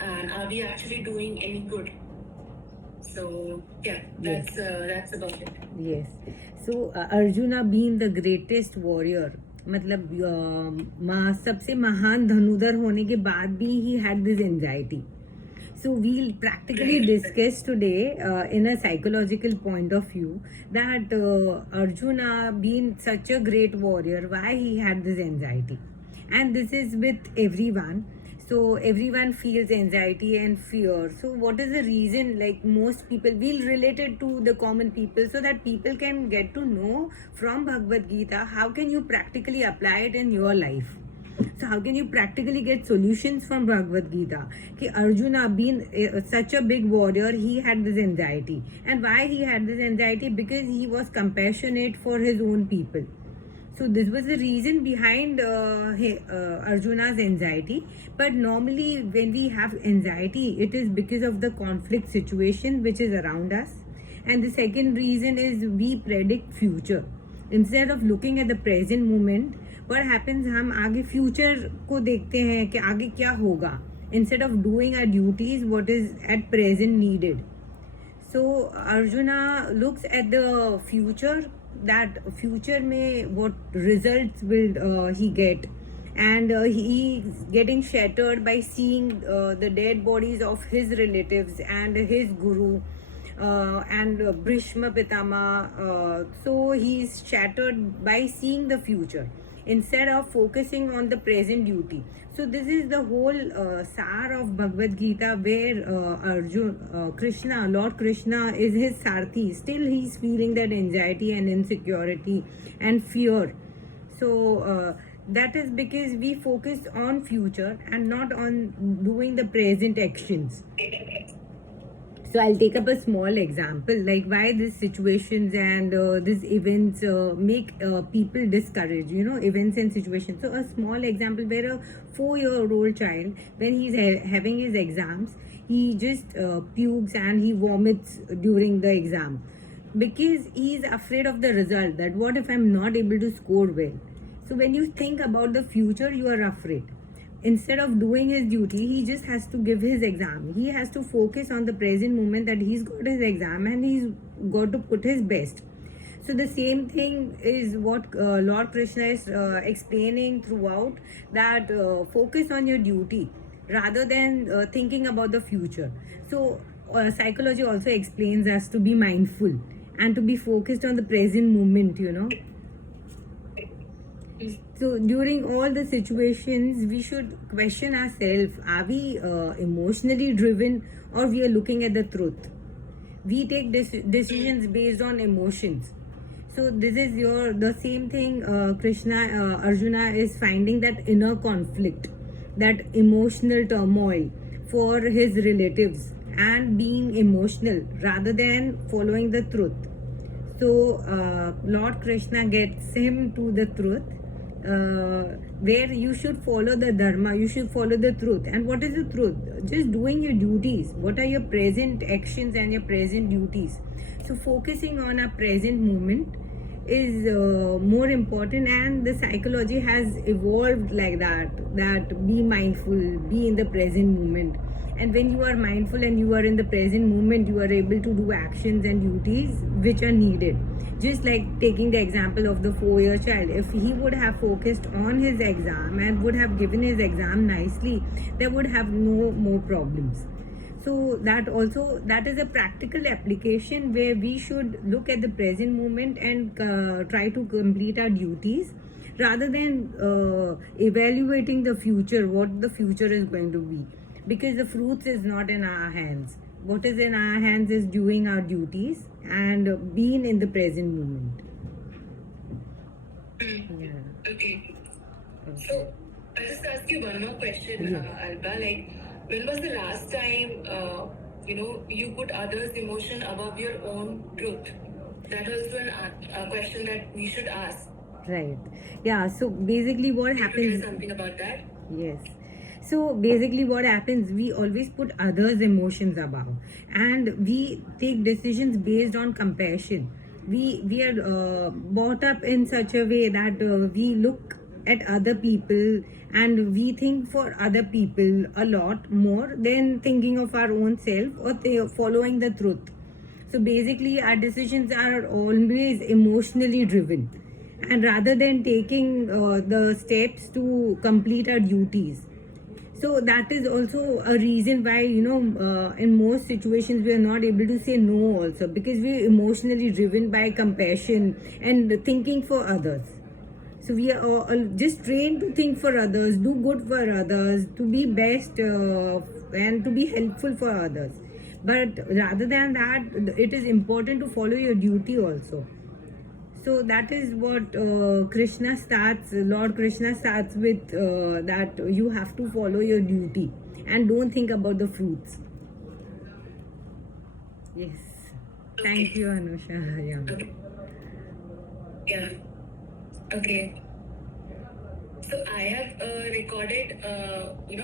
and are we actually doing any good? So yeah, Yes. that's about it. Yes. So Arjuna being the greatest warrior, मतलब सबसे महान धनुधर होने के बाद भी he had this anxiety. So we'll practically discuss today in a psychological point of view that Arjuna being such a great warrior, why he had this anxiety. And this is with everyone. So everyone feels anxiety and fear. So what is the reason? Like most people, we'll relate it to the common people so that people can get to know from Bhagavad Gita how can you practically apply it in your life. So how can you practically get solutions from Bhagavad Gita? Ki Arjuna being such a big warrior, he had this anxiety. And why he had this anxiety? Because he was compassionate for his own people. So this was the reason behind Arjuna's anxiety. But normally when we have anxiety, it is because of the conflict situation which is around us. And the second reason is we predict future. Instead of looking at the present moment, what happens, हम आगे future को देखते हैं कि आगे क्या होगा. Instead of doing our duties, what is at present needed. So Arjuna looks at the future, that future may what results will he get, and he is getting shattered by seeing the dead bodies of his relatives and his guru and Bhishma Pitama. So he is shattered by seeing the future instead of focusing on the present duty. So this is the whole sar of Bhagavad Gita, where Krishna, Lord Krishna is his sarthi. Still he's feeling that anxiety and insecurity and fear. So that is because we focus on future and not on doing the present actions. So I'll take up a small example, like why these situations and these events make people discouraged, events and situations. So a small example where a 4-year-old child, when he's having his exams, he just pukes and he vomits during the exam because he's afraid of the result, that what if I'm not able to score well. So when you think about the future, you are afraid. Instead of doing his duty, he just has to give his exam. He has to focus on the present moment, that he's got his exam and he's got to put his best. So the same thing is what Lord Krishna is explaining throughout, that focus on your duty rather than thinking about the future. So psychology also explains us to be mindful and to be focused on the present moment. So during all the situations, we should question ourselves: are we emotionally driven, or we are looking at the truth? We take decisions based on emotions. So this is the same thing. Arjuna is finding that inner conflict, that emotional turmoil for his relatives, and being emotional rather than following the truth. So Lord Krishna gets him to the truth, where you should follow the dharma, you should follow the truth. And what is the truth? Just doing your duties. What are your present actions and your present duties? So focusing on a present moment is more important, and the psychology has evolved like that be mindful, be in the present moment. And when you are mindful and you are in the present moment, you are able to do actions and duties which are needed. Just like taking the example of the 4-year child, if he would have focused on his exam and would have given his exam nicely, there would have no more problems. So that is a practical application where we should look at the present moment and try to complete our duties rather than evaluating the future, what the future is going to be, because the fruits is not in our hands. What is in our hands is doing our duties and being in the present moment. Yeah. Okay. So I'll just ask you one more question, Yeah. Alba. Like, when was the last time you put others' emotion above your own truth? That was a question that we should ask. Right. Yeah. So basically, what Can you happens? tell something about that? Yes. So basically, what happens? We always put others' emotions above, and we take decisions based on compassion. We are brought up in such a way that we look at other people, and we think for other people a lot more than thinking of our own self or following the truth. So basically, our decisions are always emotionally driven, and rather than taking the steps to complete our duties. So that is also a reason why, in most situations we are not able to say no also, because we're emotionally driven by compassion and thinking for others. So we are all just trained to think for others, do good for others, to be best, and to be helpful for others. But rather than that, it is important to follow your duty also. So that is what Lord Krishna starts with, that you have to follow your duty and don't think about the fruits. Yes. Thank you, Anusha. Yeah. Okay. Yeah. Okay. So I have recorded,